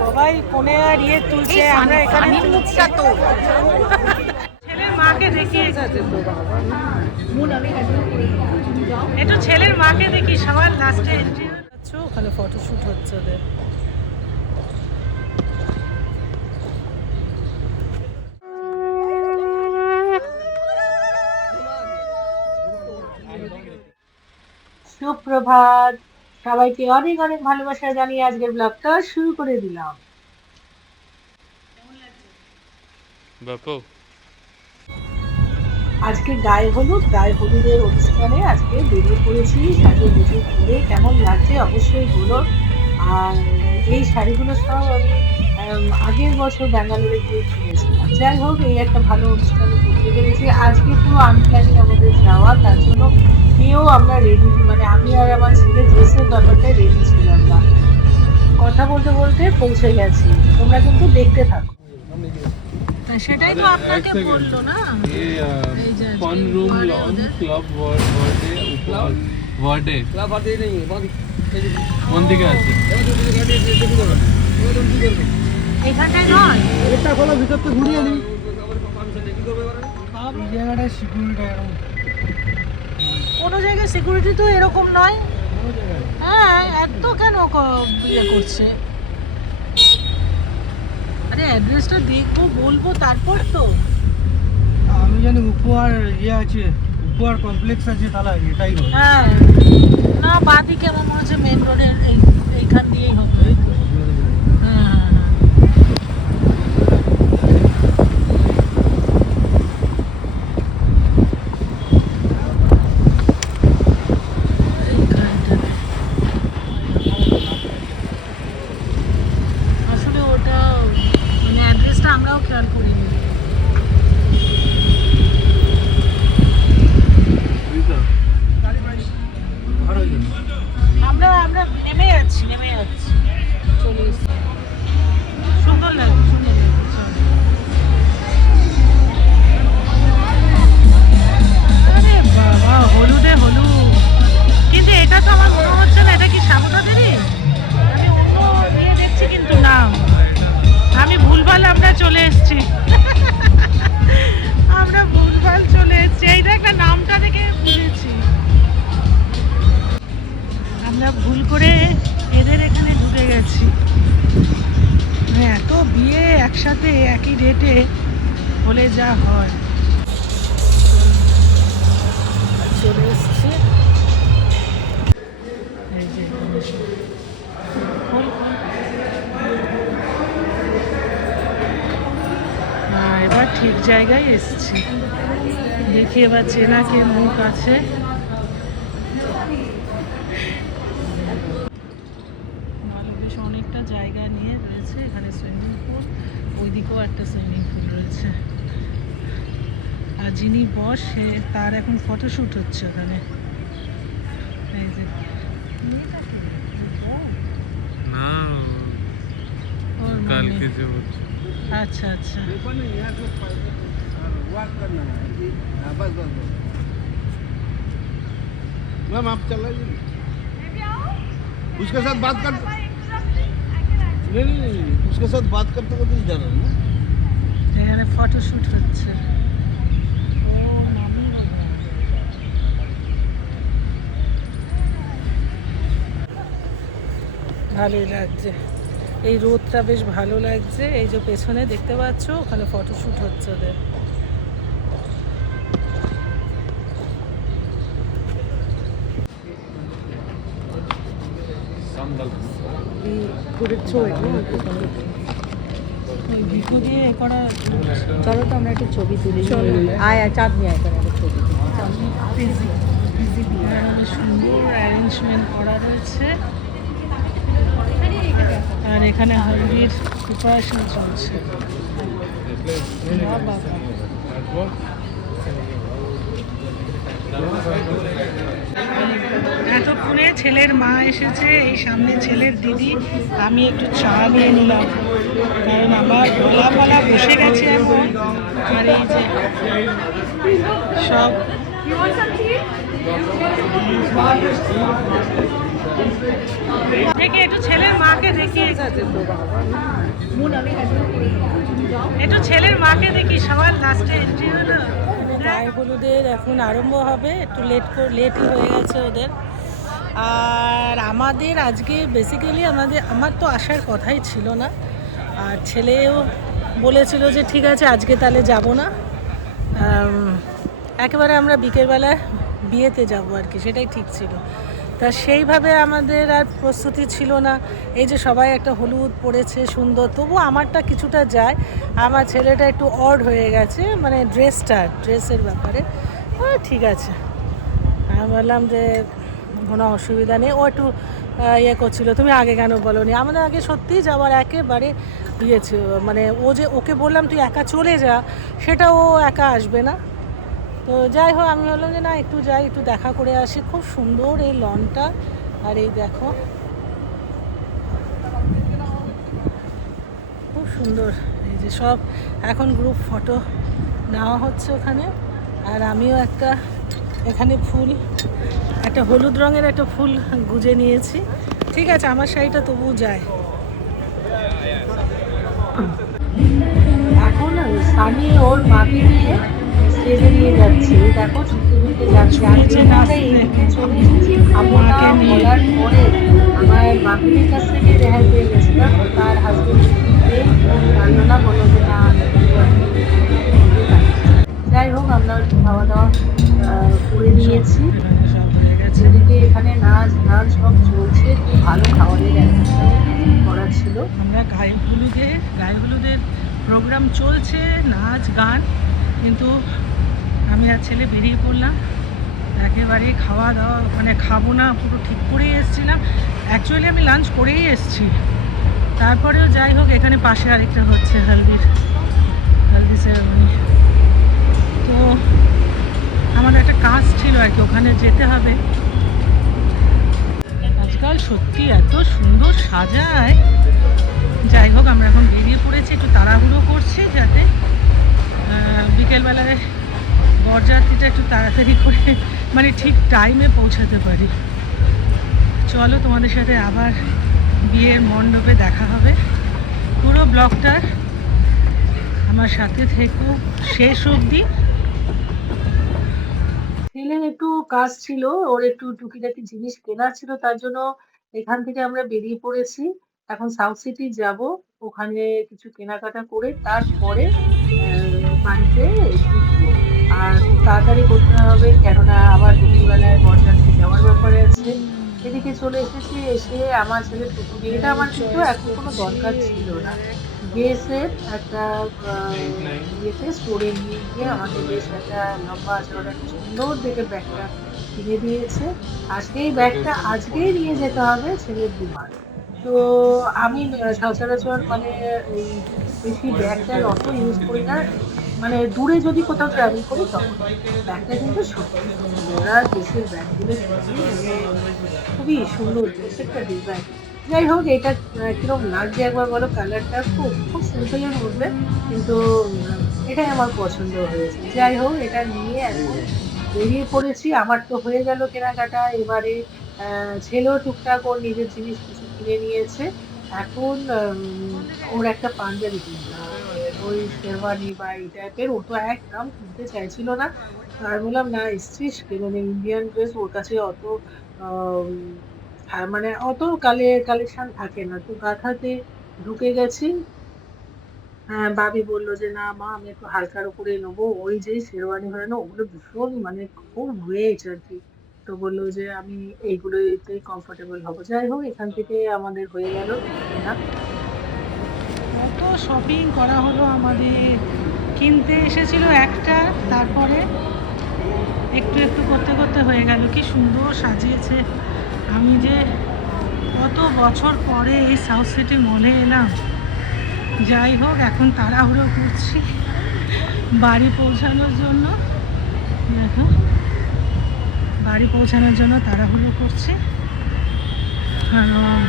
সবাই ফোনে আর ইয়ে তুলছে আমরা এখানে মুখটা তো। ছেলের মাকে দেখি। একটু ছেলের মাকে দেখি সবার লাস্টে এন্ট্রি ওখানে ফটোশুট হচ্ছে ওদের। সুপ্রভাত। সবাইকে অনেক অনেক ভালোবাসা জানিয়ে আজকের ব্লগটা শুরু করে দিলাম। বাপু। আজকে গায়ে হলুদ গায়ে হলুদের অনুষ্ঠানে আজকে বেরিয়ে পড়েছি সাজু গুজু করে। কেমন লাগছে অবশ্যই বলো। আর এই শাড়িগুলো সব আমি আগের বছর ব্যাঙ্গালোরে গিয়ে কিনেছিলাম যাই হোক এই একটা ভালো অনুষ্ঠান করতে পেরেছি আজকে পুরো আনপ্ল্যানিং আমাদের যাওয়া তার জন্য নিয়েও আমরা রেডি মানে আমি আর আমার ছেলে ড্রেসের ব্যাপারটাই রেডি ছিলাম না কথা বলতে বলতে পৌঁছে গেছি তোমরা কিন্তু দেখতে থাকো সেটাই তো আপনাকে বলল না fun room launch club ward ওয়ার্ডে ওয়ার্ডে ক্লাব ওয়ার্ডে নেই কোন দিকে আছে এখানটায় নয়। এটা খোলা ভিতর তো ঘুরিয়ে নি। এই জায়গাটায় সিকিউরিটি এরকম কোনো জায়গায় সিকিউরিটি তো এরকম নয়। হ্যাঁ এত কেন ক- ইয়ে করছে? আরে অ্যাড্রেসটা দেখব বলব তারপর তো। আমি জানি উপহার ইয়ে আছে উপহার কমপ্লেক্স আছে তাহলে এটাই হ্যাঁ। না বাদিকে আমার মনে হচ্ছে মেন রোডের এই এইখান দিয়েই হবে। চলে এসছি। আমরা ভুলভাল চলে এসছি। এই একটা নামটা থেকে বলেছি। আমরা ভুল করে এদের এখানে ঢুকে গেছি। এত বিয়ে একসাথে, একই ডেটে হলে যা হয়। জায়গায় এসছি। দেখি এবার চেনাকে মুখ আছে। বেশ অনেকটা জায়গা নিয়ে রয়েছে। এখানে সুইমিং পুল ওইদিকেও একটা সুইমিং পুল রয়েছে। আর যিনি বস সে তার এখন ফটোশ্যুট হচ্ছে ওখানে। এই যে। কে? না ওর কালকে মনে। যে হচ্ছে আচ্ছা আচ্ছা देखो ना यहाँ से वॉक करना है हाँ, बस बस बस मैम आप चलाइए उसके साथ बात कर नहीं नहीं नहीं उसके साथ बात करते करते ही जाना है ना এখানে ফটোশ্যুট হচ্ছে ও নামি বাবা। ভালোই লাগছে এই রোদটা বেশ ভালো লাগছে এই যে পেছনে দেখতে পাচ্ছ ওখানে ফটোশ্যুট হচ্ছে ওদের চলো তো আমরা একটু ছবি তুলি আয় আয় চাঁদ নিয়ে আয় করে একটা ছবি সুন্দর অ্যারেঞ্জমেন্ট করা রয়েছে আর এখানে হলদির প্রিপারেশন চলছে। এতক্ষণে ছেলের মা এসেছে, এই সামনে ছেলের দিদি, আমি একটু চা নিয়ে নিলাম কারণ আমার গোলাপালা বসে গেছে এখন, আর এই যে সব দেখি, একটু ছেলের মাকে দেখি। একটু ছেলের মাকে দেখি, সবার লাস্টে এন্ট্রি হলো। গায়ে হলুদের এখন আরম্ভ হবে, একটু লেট লেটই হয়ে গেছে ওদের। আর আমাদের আজকে বেসিক্যালি আমাদের, আমার তো আসার কথাই ছিল না। আর ছেলেও বলেছিল যে, ঠিক আছে, আজকে তাহলে যাব না। একেবারে আমরা বিকেলবেলায় বিয়েতে যাব আর কি, সেটাই ঠিক ছিল। তা সেইভাবে আমাদের আর প্রস্তুতি ছিল না। এই যে সবাই একটা হলুদ পরেছে, সুন্দর। তবু আমারটা কিছুটা যায়। আমার ছেলেটা একটু অড হয়ে গেছে মানে ড্রেসটা, ড্রেসের ব্যাপারে। ঠিক আছে। আমি বললাম যে কোনো অসুবিধা নেই। ও একটু ইয়ে করছিল, তুমি আগে কেন বলো নি আমাদের আগে সত্যিই যাওয়ার একেবারে ইয়ে মানে ও যে ওকে বললাম, তুই একা চলে যা। সেটা ও একা আসবে না। তো যাই হোক, আমি বললাম যে না, একটু যাই, একটু দেখা করে আসি। খুব সুন্দর এই লনটা। আর এই দেখো। খুব সুন্দর। এই যে সব এখন গ্রুপ ফটো নেওয়া হচ্ছে ওখানে। আর আমিও একটা, এখানে ফুল, একটা হলুদ রঙের একটা ফুল গুজে নিয়েছি। ঠিক আছে, আমার শাড়িটা তবুও যায়। এখন সানি ওর মাকে নিয়ে নিয়ে যাচ্ছে। দেখো ছুটতে ছুটতে যাচ্ছে। আমি যে রাস্তায় চলে এসেছি খাব বলার পরে আমার বাপির কাছ থেকে রেহাই পেয়ে গেছিলাম তার হাজবেন্ড জানলো না বলল যে না যাই হোক আমরা খাওয়া দাওয়া করে নিয়েছি। এদিকে এখানে নাচ গান সব চলছে। খুব ভালো খাবারের একটা করা ছিল। আমরা গায়ে হলুদে গায়ে হলুদের প্রোগ্রাম চলছে নাচ গান। কিন্তু আমি আর ছেলে বেরিয়ে পড়লাম। একেবারে খাওয়া দাওয়া মানে খাব না, পুরো ঠিক করেই এসেছিলাম। অ্যাকচুয়ালি আমি লাঞ্চ করেই এসেছি। তারপরেও যাই হোক, এখানে পাশে আরেকটা হচ্ছে হলদির হলদি সেরেমনি তো আমাদের একটা কাজ ছিল আর কি, ওখানে যেতে হবে। আজকাল সত্যি এত সুন্দর সাজায়। যাই হোক, আমরা এখন বেরিয়ে পড়েছি, একটু তাড়াহুড়ো করছি যাতে বিকেলবেলায় বরযাত্রীটা একটু তাড়াতাড়ি করে মানে ঠিক টাইমে পৌঁছাতে পারি। চলো তোমাদের সাথে আবার বিয়ের মণ্ডপে দেখা হবে। পুরো ব্লগটা আমার সাথে থেকো। শেষ অবধি। ছেলের একটু কাজ ছিল, ওর একটু টুকিটাকি জিনিস কেনার ছিল, তার জন্য এখান থেকে আমরা বেরিয়ে পড়েছি। এখন সাউথ সিটি যাব, ওখানে কিছু কেনাকাটা করে তারপরে বাড়িতে আর তাড়াতাড়ি করতে হবে, কেননা আবার দুপুরবেলায় বরযাত্রী যাওয়ার ব্যাপারে আছে। এদিকে চলে এসেছি, এসে আমার ছেলে টুকু এটা আমার কিন্তু এখন কোনো দরকার ছিল না। বিএসএফ একটা ইয়েতে স্টোরে নিয়ে গিয়ে আমাকে বেশ একটা লম্বা একটা সুন্দর দেখে ব্যাগটা কিনে দিয়েছে। আজকে এই ব্যাগটা আজকেই নিয়ে যেতে হবে ছেলের বিমান তো আমি সচরাচর মানে এই বেশি ব্যাগটা অত ইউজ করি না। মানে দূরে যদি কোথাও ট্রাভেল করি তখন ব্যাগটা কিন্তু ওরা দেশের ব্যাগগুলো মানে খুবই সুন্দর, প্রত্যেকটা ডিজাইন যাই হোক, এটা কীরকম লাগছে একবার বলো? কালারটা খুব খুব সিম্পলের মধ্যে কিন্তু এটাই আমার পছন্দ হয়েছে। যাই হোক, এটা নিয়ে বেরিয়ে পড়েছি। আমার তো হয়ে গেল কেনাকাটা। এবারে ছেলেও টুকটাক ওর নিজের জিনিস কিছু কিনে নিয়েছে। এখন ওর একটা পাঞ্জাবি ওই শেরওয়ানি বা এই টাইপের ও তো একদম কিনতে চাইছিল না। আর বললাম, না, এসছিস মানে ইন্ডিয়ান ড্রেস ওর কাছে অত হ্যাঁ মানে অত কালে কালেকশন থাকে না। তো গাথাতে ঢুকে গেছি। হ্যাঁ বাবি বলল যে, না, মা, আমি একটু হালকার উপরে নেব। ওই যে শেরওয়ানি হয় না ওগুলো ভীষণ মানে খুব ওয়েট আর কি। তো বলল যে, আমি এইগুলোতে কমফোর্টেবল হব। যাই হোক, এখান থেকে আমাদের হয়ে গেল কেনা কত শপিং করা হলো আমাদের। কিনতে এসেছিল একটা, তারপরে একটু একটু করতে করতে হয়ে গেল। কি সুন্দর সাজিয়েছে। আমি যে কত বছর পরে এই সাউথ সিটি মলে এলাম। যাই হোক, এখন তাড়াহুড়ো করছি। বাড়ি পৌঁছানোর জন্য। দেখো। বাড়ি পৌঁছানোর জন্য তাড়াহুড়ো করছি। কারণ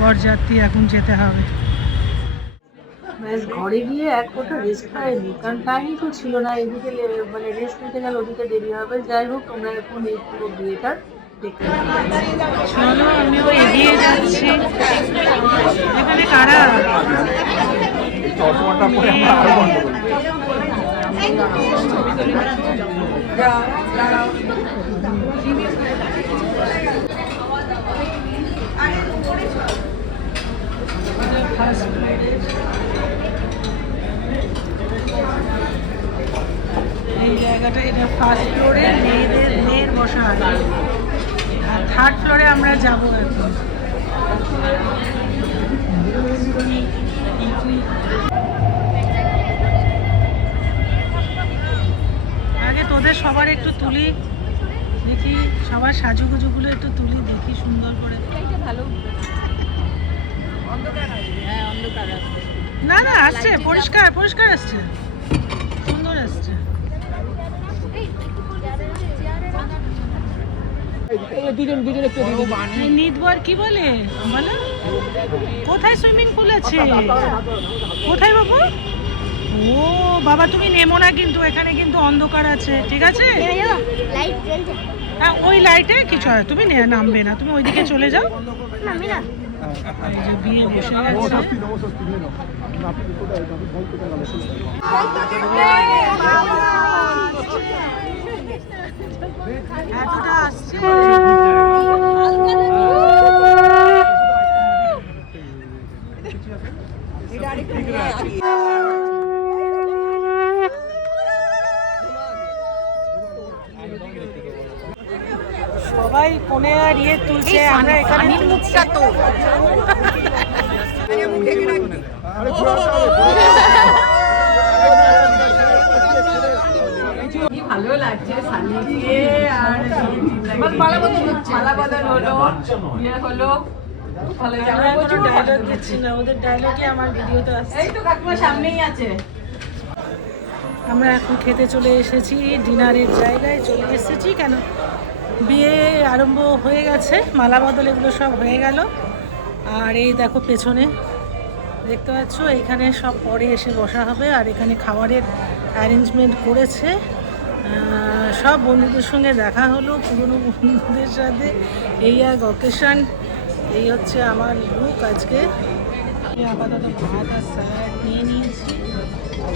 বরযাত্রী এখন যেতে হবে। ব্যাস ঘরে গিয়ে এক ফোঁটা রেস্ট পাইনি। কারণ টাইমই তো ছিল না এদিকে মানে রেস্ট নিতে গেলে ওদিকে দেরি হবে। যাই হোক তোমরা এখন এই পুরো দেখতে চলো আমিও এগিয়ে যাচ্ছি। এখানে কারা? এই জায়গাটা এটা ফার্স্ট ফ্লোরে মেয়েদের মেয়ের বসা আছে আর থার্ড ফ্লোরে আমরা যাব এখন। আগে সবার একটু তুলি দেখি সবার সাজুগুজুগুলো একটু তুলি দেখি সুন্দর করে। ভালো। হ্যাঁ অন্ধকার আছে। না না আসছে পরিষ্কার পরিষ্কার আসছে। সুন্দর আসছে। এই নিদবর কি বলে? বলো। কোথায় সুইমিং পুল আছে? কোথায় বাবু? ও, বাবা, তুমি নেমো না কিন্তু, এখানে কিন্তু অন্ধকার আছে, ঠিক আছে? হ্যাঁ ওই লাইটে কিছু হয়, তুমি নামবে না, তুমি ওইদিকে চলে যাও। এই যে বিয়ে বসে গেছে এতটা আসছে সবাই কোনে আর ইয়ে তুলছে আমরা এখানে মুখটা তো ভালো লাগছে সানিকে আর মালা বদল হচ্ছে মালা বদল হলো বিয়ে হলো আমরা কোনো ডায়লগ দিচ্ছি না ওদের ডায়লগে আমার ভিডিওতে আসছে এই তো। কাকিমা সামনেই আছে আমরা এখন খেতে চলে এসেছি ডিনারের জায়গায় চলে এসেছি কেন? বিয়ে আরম্ভ হয়ে গেছে, মালা বদল এগুলো সব হয়ে গেল। আর এই দেখো পেছনে, দেখতে পাচ্ছ, এখানে সব পরে এসে বসা হবে, আর এখানে খাবারের অ্যারেঞ্জমেন্ট করেছে। সব বন্ধুদের সঙ্গে দেখা হলো, পুরনো বন্ধুদের সাথে। এই এক অকেশন এই হচ্ছে আমার লুক আজকে। আপাতত ভাত আর স্যালাড নিয়ে নিয়েছি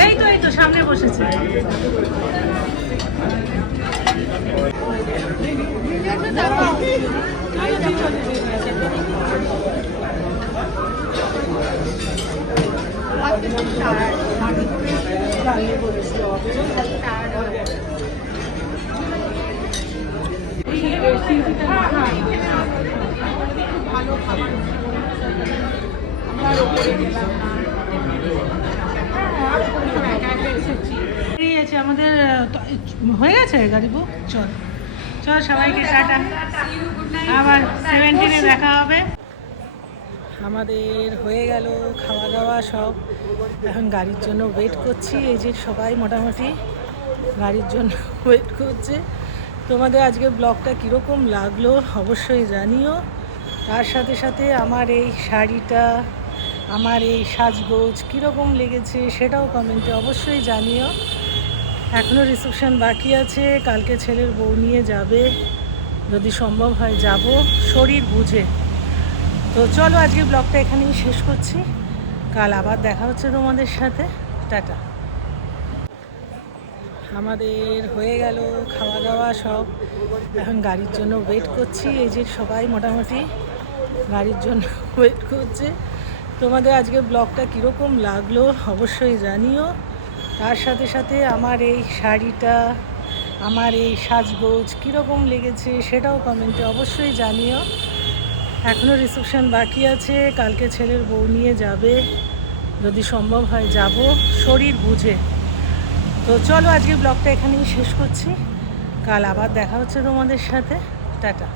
এই তো এই তো সামনে বসেছে। বেরিয়েছে আমাদের আহ, তো- হয়ে গেছে গাড়ি বুক চল। চল সবাইকে টাটা। আবার সেভেন্টিনে দেখা হবে। আমাদের হয়ে গেল খাওয়া দাওয়া সব। এখন গাড়ির জন্য ওয়েট করছি এই যে সবাই মোটামুটি গাড়ির জন্য ওয়েট করছে। তোমাদের আজকে ব্লগটা কীরকম লাগল অবশ্যই জানিও। তার সাথে সাথে আমার এই শাড়িটা, আমার এই সাজগোজ কীরকম লেগেছে সেটাও কমেন্টে অবশ্যই জানিও। এখনও রিসেপশন বাকি আছে, কালকে ছেলের বউ নিয়ে যাবে, যদি সম্ভব হয় যাব, শরীর বুঝে। তো চলো আজকে ব্লগটা এখানেই শেষ করছি। কাল আবার দেখা হচ্ছে তোমাদের সাথে। টাটা। আমাদের হয়ে গেল খাওয়া দাওয়া সব। এখন গাড়ির জন্য ওয়েট করছি, এই যে সবাই মোটামুটি গাড়ির জন্য ওয়েট করছে। তোমাদের আজকে ব্লগটা কীরকম লাগল অবশ্যই জানিও। তার সাথে সাথে আমার এই শাড়িটা, আমার এই সাজগোজ কীরকম লেগেছে সেটাও কমেন্টে অবশ্যই জানিও। এখনও রিসেপশন বাকি আছে, কালকে ছেলের বউ নিয়ে যাবে। যদি সম্ভব হয় যাব, শরীর বুঝে। তো চলো আজকে ব্লগটা এখানেই শেষ করছি। কাল আবার দেখা হচ্ছে তোমাদের সাথে। টাটা।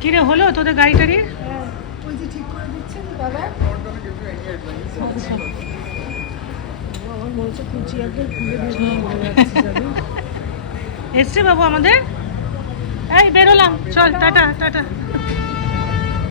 কিরে হলো তোদের গাড়ি টাড়ির এসছে বাবু আমাদের? এই বেরোলাম চল টাটা টাটা।